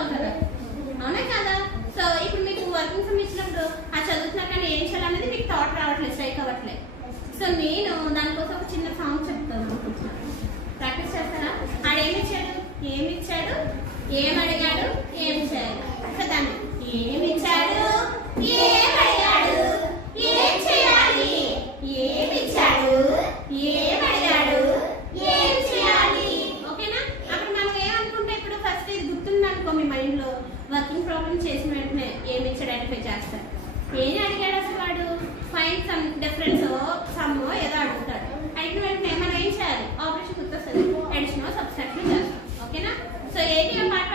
చదువుకోవాలి కదా, అవునా కదా? సో ఇప్పుడు మీకు వర్కింగ్ సమ్ ఇచ్చినప్పుడు ఆ చదువుతున్నా కానీ ఏం చేయాలనేది మీకు థాట్ రావట్లేదు, స్ట్రైక్ అవ్వట్లేదు. సో నేను దానికోసం ఒక చిన్న సాంగ్ చెప్తాను అనుకుంటున్నాను. ప్రాక్టీస్ చేస్తారా? ఆడేమిచ్చాడు, ఏమిచ్చాడు, ఏమడిగాడు, ఏం చేయాలి. సో దాన్ని ఏమిచ్చాడు, ఏమడిగాడు, ఏం చేయాలి, ఏమిచ్చాడు, ఏమడిగాడు, ఏం చేయాలి. ఓకేనా? అప్పుడు మనం ఏమనుకుంటే ఇప్పుడు ఫస్ట్ ఇది గుర్తుందనుకో మీ మైండ్ లో, వర్కింగ్ ప్రాబ్లమ్ చేసిన వెంటనే ఏమిచ్చాడు ఐడెంటిఫై చేస్తారు. ఏం అడిగాడు అసలు వాడు, ఫైండ్ సమ్ డిఫరెన్స్ సమ్ ఏదో అడుగుతాడు. అడిగిన వెంటనే మనం ఏం చేయాలి, ఆపరేషన్ గుర్తొస్తుంది, అడిషనల్ సబ్స్ట్రాక్షన్ చేస్తాం. ఓకేనా? సో ఏంటి పాట